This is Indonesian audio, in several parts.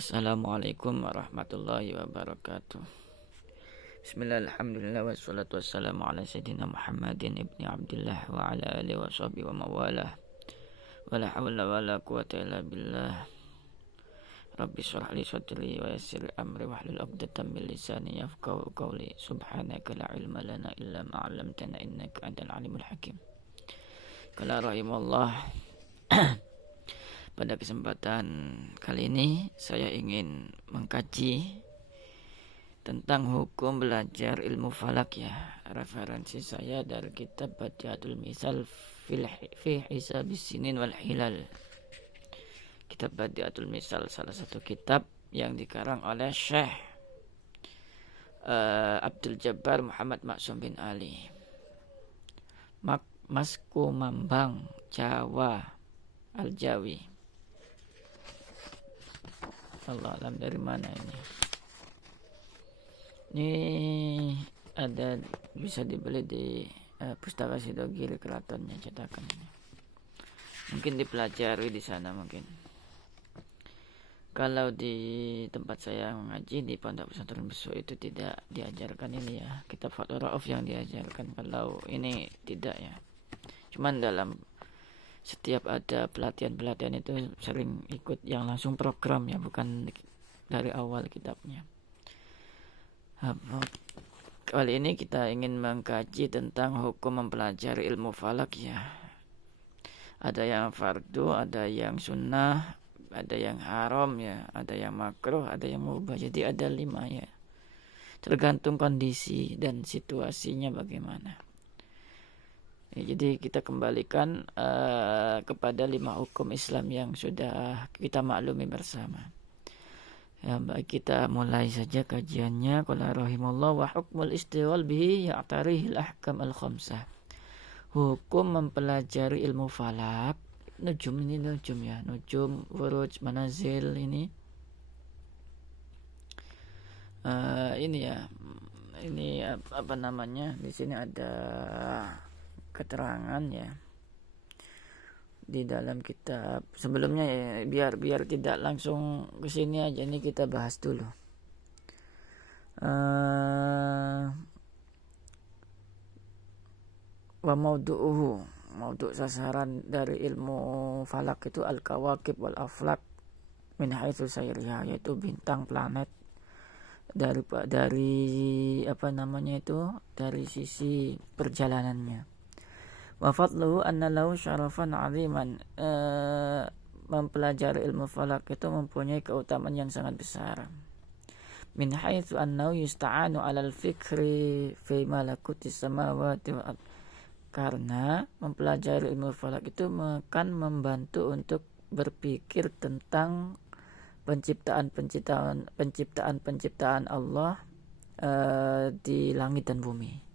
Assalamualaikum warahmatullahi wabarakatuh. Bismillah, alhamdulillah, wassalatu wassalamu ala sayyidina Muhammadin ibni Abdillah wa ala alihi wa sahbihi wa mawalah. Wa la hawla wa la quwata illa billah. Rabbi shrah li sadri wa yassir li amri wahlul 'uqdatam min lisani yafqahu qawli. Subhanaka la ilma lana illa ma 'allamtana innaka antal alimul hakim. Qala rahimallah. Pada kesempatan kali ini saya ingin mengkaji tentang hukum belajar ilmu falak ya. Referensi saya dari kitab Badiatul Misal fi Hisabis Sinin wal Hilal. Kitab Badiatul Misal salah satu kitab yang dikarang oleh Syekh Abdul Jabbar Muhammad Maksum bin Ali, Masku Mambang Jawa Al-Jawi. Allah alam dari mana ini. Ini ada, bisa dibeli di Pustaka Sidogiri Keratonnya cetakan ini. Mungkin dipelajari di sana mungkin. Kalau di tempat saya mengaji di Pondok Pesantren Besu itu tidak diajarkan ini ya, kitab Fathur Rauf yang diajarkan. Kalau ini tidak ya. Cuman dalam setiap ada pelatihan itu sering ikut yang langsung program ya, bukan dari awal kitabnya. Kali ini kita ingin mengkaji tentang hukum mempelajari ilmu falak ya. Ada yang fardu, ada yang sunnah, ada yang haram ya, ada yang makruh, ada yang mubah. Jadi ada 5 ya. Tergantung kondisi dan situasinya bagaimana. Ya, jadi kita kembalikan kepada 5 hukum Islam yang sudah kita maklumi bersama. Ya, baik, kita mulai saja kajiannya. Qala rahimallahu wa hukmul istiwal bihi ya'tarihil ahkam al-khamsah. Hukum mempelajari ilmu falak, nujum ini nujum ya, nujum, wuruj, manazil ini. Ini ya. Ini apa namanya? Di sini ada keterangan ya di dalam kitab sebelumnya ya, biar tidak langsung ke sini aja, ini kita bahas dulu. Wa maudu'uhu, maudhu' sasaran dari ilmu falak itu al-kawakib wal aflak min haitsu sayriha, yaitu bintang, planet dari apa namanya itu, dari sisi perjalanannya. Wa fadluhu anna lahu syarafan 'aziman. Mempelajari ilmu falak itu mempunyai keutamaan yang sangat besar. Min haitsu annahu yusta'anu 'alal fikri fi malakutis samawati wal ardh. Karena mempelajari ilmu falak itu akan membantu untuk berpikir tentang penciptaan Allah di langit dan bumi.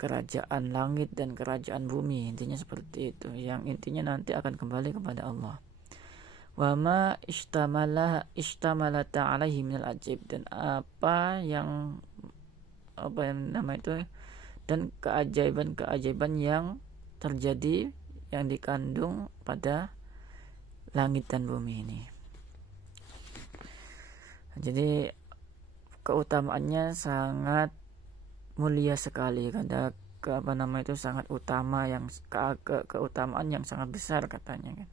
Kerajaan langit dan kerajaan bumi, intinya seperti itu, yang intinya nanti akan kembali kepada Allah. Wa ma istamala alaihi minal ajib, dan apa yang nama itu, dan keajaiban yang terjadi, yang dikandung pada langit dan bumi ini. Jadi keutamaannya sangat mulia sekali, ada sangat utama, yang keutamaan yang sangat besar katanya kan.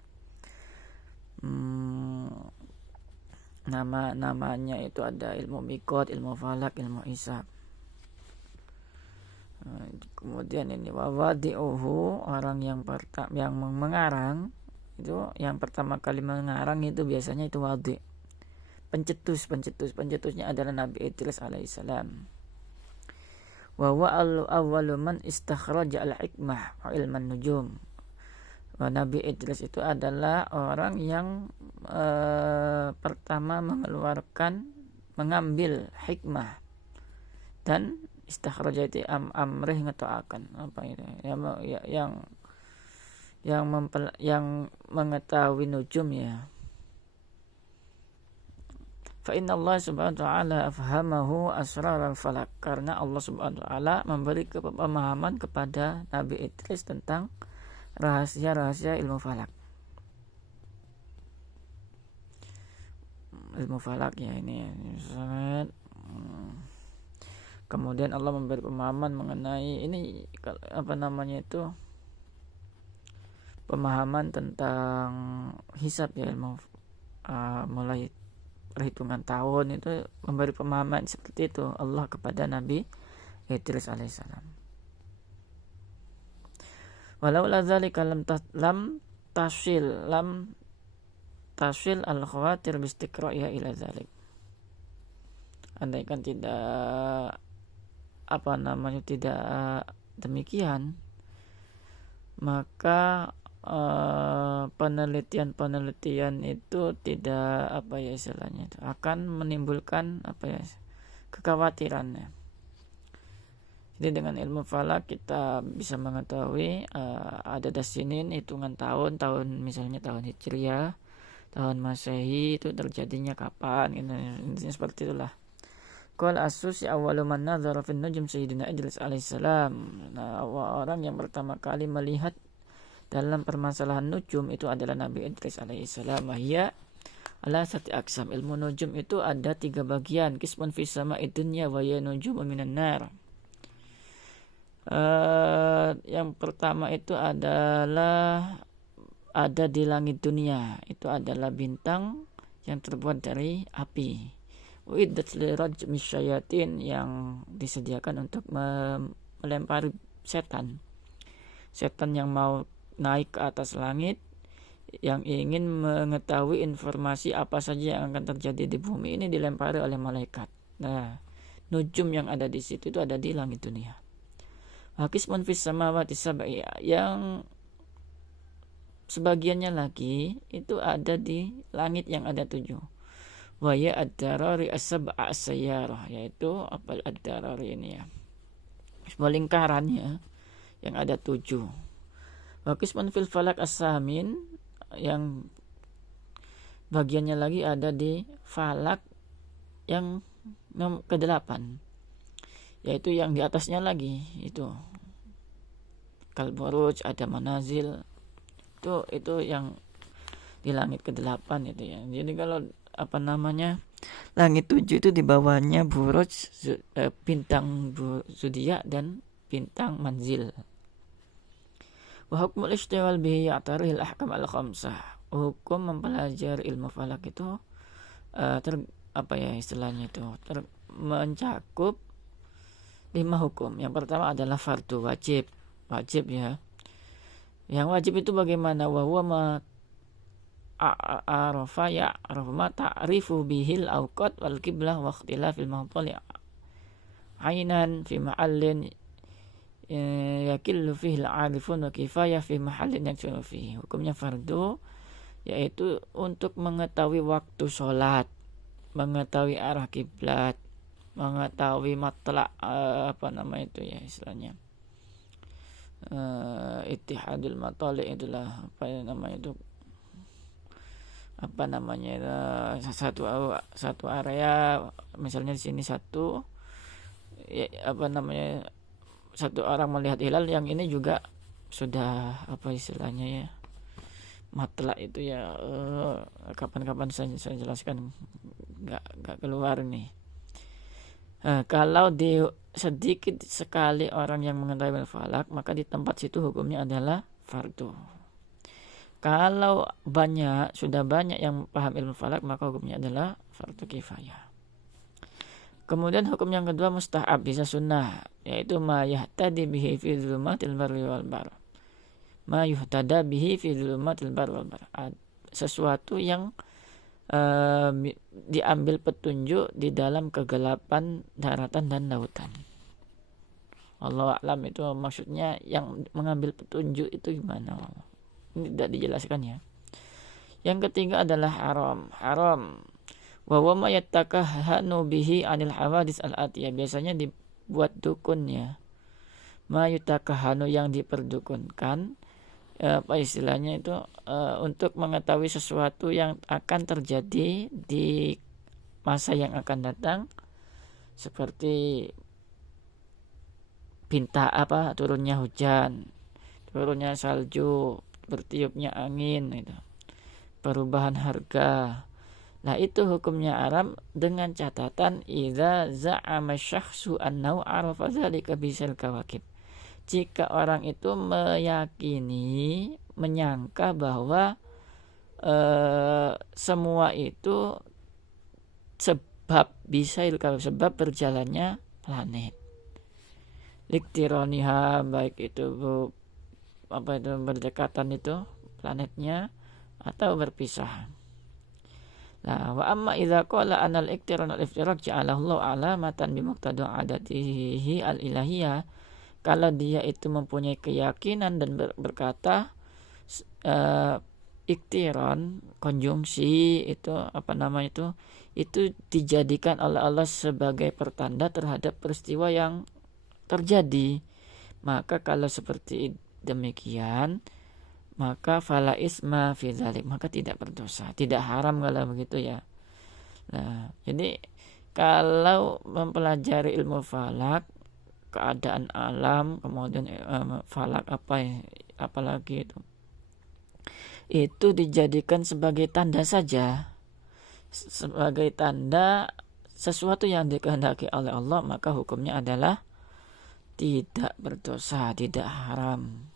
Namanya itu ada ilmu mikot, ilmu falak, ilmu hisab. Kemudian ini wawadi'uhu, orang yang mengarang itu, yang pertama kali mengarang itu biasanya itu wadi', pencetusnya adalah Nabi Idris alaihissalam. Wa awwalu man istakhraja al-hikmah wa ilman nujum. Nabi Idris itu adalah orang yang pertama mengambil hikmah, dan istakhraja itu amrih ngetoakan apa itu yang mengetahui nujum ya. Fa inna Allah subhanahu wa ta'ala afhamahu asrar al-falak, karena Allah subhanahu wa ta'ala memberi pemahaman kepada Nabi Idris tentang rahasia-rahasia ilmu falak. ilmu falak ya ini sangat. Kemudian Allah memberi pemahaman mengenai ini apa namanya itu, pemahaman tentang hisab ya, ilmu mulai perhitungan tahun itu memberi pemahaman seperti itu Allah kepada Nabi Idris alaihissalam. Walau la dzalika lam tasil al khawatir bistiqra'iha ila dzalik. Andaikan tidak tidak demikian, maka penelitian itu tidak istilahnya itu akan menimbulkan kekhawatiran. Jadi dengan ilmu falak kita bisa mengetahui ada dasinin hitungan tahun misalnya tahun Hijriah, tahun Masehi itu terjadinya kapan gitu. Intinya seperti itulah. Qala as-Susi awwalu man nazara fi an-nujum sayyidina Idris alaihissalam. Nah, orang yang pertama kali melihat dalam permasalahan nujum itu adalah Nabi Idris alaihissalam. Wahia ala sati aqsam. Ilmu nujum itu ada 3 bagian. Qismun fis sama'id dunya wa ya nujumun minan nar. Yang pertama itu adalah ada di langit dunia, itu adalah bintang yang terbuat dari api. Uiddat lirajmi syayatin, yang disediakan untuk melempari setan yang mau naik ke atas langit, yang ingin mengetahui informasi apa saja yang akan terjadi di bumi ini, dilempari oleh malaikat. Nah, nujum yang ada di situ itu ada di langit dunia. Qismun fis samawati sab'i, yang sebagiannya lagi itu ada di langit yang ada 7. Wa ya ad-darari as-sab'a as-sayyarah, yaitu ad-darari ini ya, sebuah lingkarannya yang ada 7. Wa qismun fil falak as-samin, yang bagiannya lagi ada di falak yang ke-8, yaitu yang di atasnya lagi itu kalburuj, ada manazil, itu yang di langit ke-8 itu ya. Jadi kalau langit 7 itu di bawahnya buruj, bintang zodiak dan bintang manzil. Wa hukmul ishtighal bihi ya'tarihil ahkam al-khamsah. Hukum mempelajari ilmu falak itu istilahnya itu mencakup 5 hukum. Yang pertama adalah fardu, wajib ya. Yang wajib itu bagaimana? Wa huwa ma arafa ma ta'rifu bihil awqat wal qiblah wa ikhtilafil mawtali' ainan fi mahallin yakillu fihi al-'arifun wa kifayah fi mahallin yakillu fihi. Hukumnya fardu yaitu untuk mengetahui waktu sholat, mengetahui arah kiblat, mengetahui matla istilahnya ittihadul matali, itulah satu area, misalnya di sini satu orang melihat hilal, yang ini juga sudah istilahnya ya matla itu ya, kapan-kapan saya jelaskan, nggak keluar nih. Kalau di sedikit sekali orang yang mengetahui falak, maka di tempat situ hukumnya adalah fardu. Kalau sudah banyak yang paham ilmu falak, maka hukumnya adalah fardu kifayah. Kemudian hukum yang kedua mustahab, bisa sunnah, yaitu ma yahtadi bihi fi dhulumatil barri wal bahr. Ma yuhtada bihi fi dhulumatil barri wal bahr. Sesuatu yang diambil petunjuk di dalam kegelapan daratan dan lautan. Allah a'lam itu maksudnya yang mengambil petunjuk itu gimana? Ini tidak dijelaskan ya. Yang ketiga adalah haram. Wa huwa ma yatakahhanu bihi 'anil hawadits al-atiyah. Biasanya dibuat dukun ya. Ma yatakahhanu, yang diperdukunkan, istilahnya itu untuk mengetahui sesuatu yang akan terjadi di masa yang akan datang, seperti turunnya hujan, turunnya salju, bertiupnya angin, perubahan harga, Nah itu hukumnya haram dengan catatan idza za'ama syakhsu annau arafa dzalika bisal kawakib. Jika orang itu meyakini, menyangka bahwa semua itu sebab sebab berjalannya planet. Liktironiha, baik itu berdekatan itu planetnya atau berpisah. Nah, wa amma idza qala anal iktiran al iftirak ja'alahu alamatan bi muqtada adatihi al ilahiyah. Kalau dia itu mempunyai keyakinan dan berkata iktiran konjungsi itu itu dijadikan oleh Allah sebagai pertanda terhadap peristiwa yang terjadi, maka kalau seperti demikian maka fala isma fi dzalik, maka tidak berdosa, tidak haram kalau begitu ya. Nah, jadi kalau mempelajari ilmu falak, keadaan alam, kemudian falak apalagi itu dijadikan sebagai tanda saja, sebagai tanda sesuatu yang dikehendaki oleh Allah, maka hukumnya adalah tidak berdosa, tidak haram.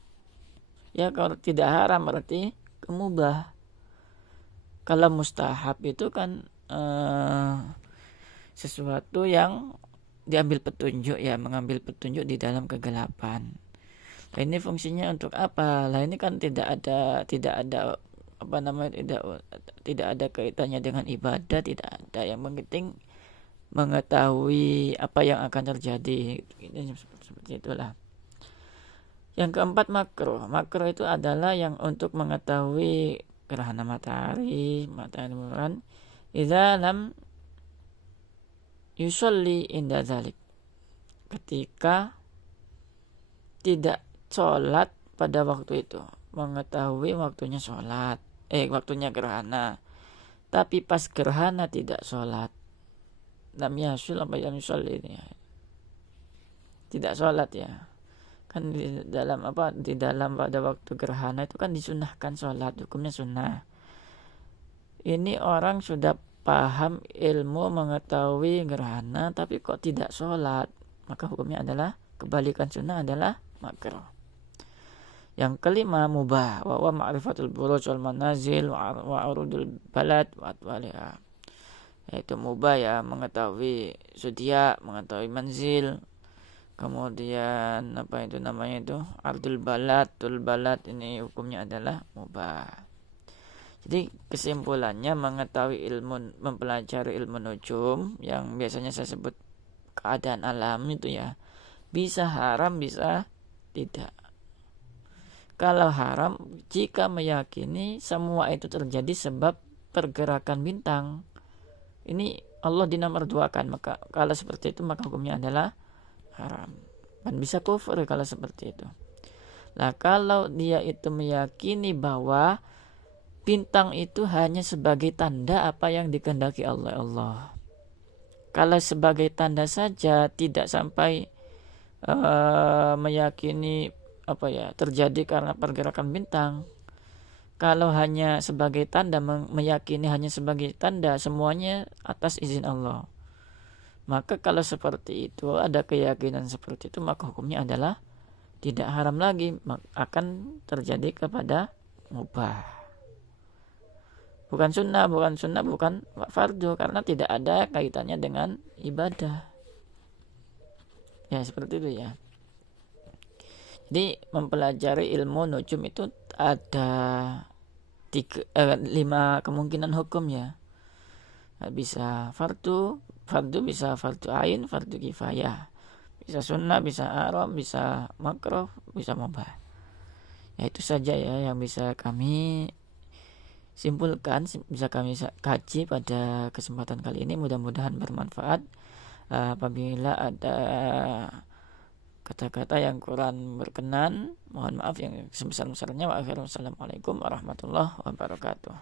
Ya, kalau tidak haram berarti mubah. Kalau mustahab itu kan sesuatu yang diambil petunjuk, ya, mengambil petunjuk di dalam kegelapan. Nah, ini fungsinya untuk apa? Lah ini kan tidak ada tidak ada kaitannya dengan ibadah, tidak ada. Yang penting mengetahui apa yang akan terjadi. Ini seperti itulah. Yang keempat, makro. Makro itu adalah yang untuk mengetahui gerhana matahari bulan. Idza lam yusolli inda dzalik. Ketika tidak sholat pada waktu itu, mengetahui waktunya sholat, waktunya gerhana, tapi pas gerhana tidak sholat, lam yasul apa yang yusolli ini, tidak sholat ya. Kan di dalam pada waktu gerhana itu kan disunahkan sholat, hukumnya sunnah. Ini orang sudah paham ilmu mengetahui gerhana tapi kok tidak sholat, maka hukumnya adalah kebalikan sunnah, adalah makruh. Yang kelima, mubah, wa ma'rifatul buruj wal manazil wa urudul balad wa atwaliha. Yaitu mubah ya, mengetahui zodiak, mengetahui manzil. Kemudian ardul balad ini hukumnya adalah mubah. Jadi kesimpulannya, mempelajari ilmu nujum yang biasanya saya sebut keadaan alam itu ya, bisa haram bisa tidak. Kalau haram jika meyakini semua itu terjadi sebab pergerakan bintang. Ini Allah dinamarduakan, maka kalau seperti itu maka hukumnya adalah haram, dan bisa kufur kalau seperti itu. Nah, kalau dia itu meyakini bahwa bintang itu hanya sebagai tanda apa yang dikehendaki Allah. Kalau sebagai tanda saja, tidak sampai meyakini terjadi karena pergerakan bintang. Kalau hanya sebagai tanda, meyakini hanya sebagai tanda, semuanya atas izin Allah, maka kalau seperti itu, ada keyakinan seperti itu, maka hukumnya adalah tidak haram lagi, akan terjadi kepada mubah. Bukan sunnah, bukan fardu, karena tidak ada kaitannya dengan ibadah. Ya, seperti itu ya. Jadi mempelajari ilmu nujum itu ada 5 kemungkinan hukum ya. Bisa fardu bisa fardu ain, fardu kifayah, bisa sunnah, bisa haram, bisa makruh, bisa mubah. Ya, itu saja ya yang bisa kami simpulkan, bisa kami kaji pada kesempatan kali ini. Mudah-mudahan bermanfaat. Apabila ada kata-kata yang kurang berkenan, mohon maaf yang sebesar-besarnya. Wassalamualaikum warahmatullahi wabarakatuh.